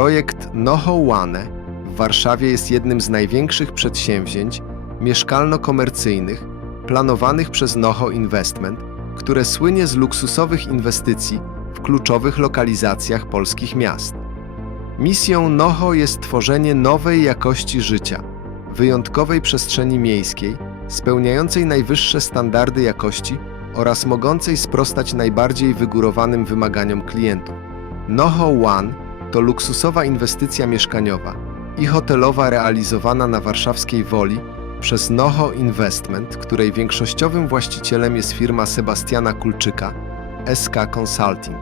Projekt Noho One w Warszawie jest jednym z największych przedsięwzięć mieszkalno-komercyjnych planowanych przez Noho Investment, które słynie z luksusowych inwestycji w kluczowych lokalizacjach polskich miast. Misją Noho jest tworzenie nowej jakości życia, wyjątkowej przestrzeni miejskiej, spełniającej najwyższe standardy jakości oraz mogącej sprostać najbardziej wygórowanym wymaganiom klientów. Noho One to luksusowa inwestycja mieszkaniowa i hotelowa realizowana na warszawskiej Woli przez Noho Investment, której większościowym właścicielem jest firma Sebastiana Kulczyka, SK Consulting.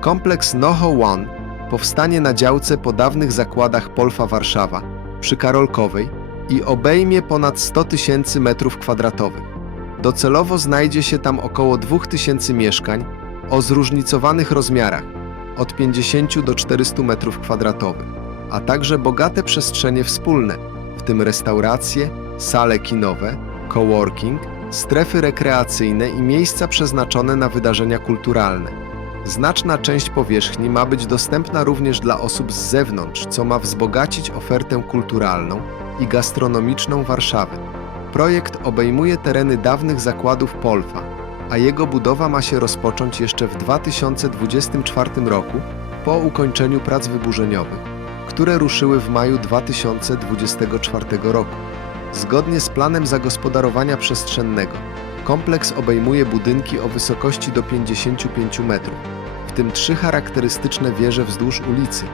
Kompleks Noho One powstanie na działce po dawnych zakładach Polfa Warszawa przy Karolkowej i obejmie ponad 100 tysięcy metrów kwadratowych. Docelowo znajdzie się tam około 2000 mieszkań o zróżnicowanych rozmiarach od 50 do 400 metrów kwadratowych, a także bogate przestrzenie wspólne, w tym restauracje, sale kinowe, coworking, strefy rekreacyjne i miejsca przeznaczone na wydarzenia kulturalne. Znaczna część powierzchni ma być dostępna również dla osób z zewnątrz, co ma wzbogacić ofertę kulturalną i gastronomiczną Warszawy. Projekt obejmuje tereny dawnych zakładów Polfa, a jego budowa ma się rozpocząć jeszcze w 2024 roku po ukończeniu prac wyburzeniowych, które ruszyły w maju 2024 roku. Zgodnie z planem zagospodarowania przestrzennego, kompleks obejmuje budynki o wysokości do 55 metrów, w tym trzy charakterystyczne wieże wzdłuż ulicy,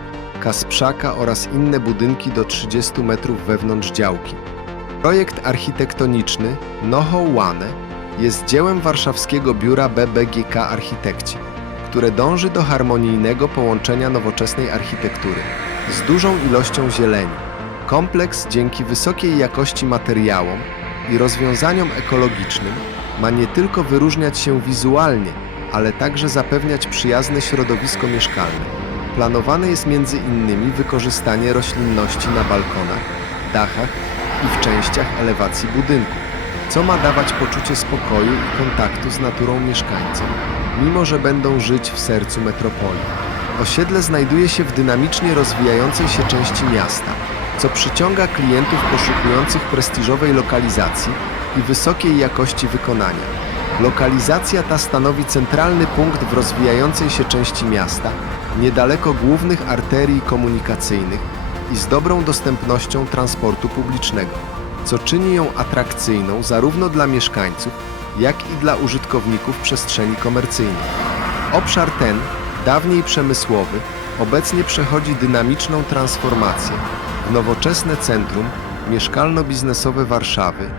Kasprzaka oraz inne budynki do 30 metrów wewnątrz działki. Projekt architektoniczny Noho One jest dziełem warszawskiego biura BBGK Architekci, które dąży do harmonijnego połączenia nowoczesnej architektury z dużą ilością zieleni. Kompleks dzięki wysokiej jakości materiałom i rozwiązaniom ekologicznym ma nie tylko wyróżniać się wizualnie, ale także zapewniać przyjazne środowisko mieszkalne. Planowane jest między innymi wykorzystanie roślinności na balkonach, dachach i w częściach elewacji budynku, co ma dawać poczucie spokoju i kontaktu z naturą mieszkańcom, mimo że będą żyć w sercu metropolii. Osiedle znajduje się w dynamicznie rozwijającej się części miasta, co przyciąga klientów poszukujących prestiżowej lokalizacji i wysokiej jakości wykonania. Lokalizacja ta stanowi centralny punkt w rozwijającej się części miasta, niedaleko głównych arterii komunikacyjnych i z dobrą dostępnością transportu publicznego, co czyni ją atrakcyjną zarówno dla mieszkańców, jak i dla użytkowników przestrzeni komercyjnej. Obszar ten, dawniej przemysłowy, obecnie przechodzi dynamiczną transformację w nowoczesne centrum mieszkalno-biznesowe Warszawy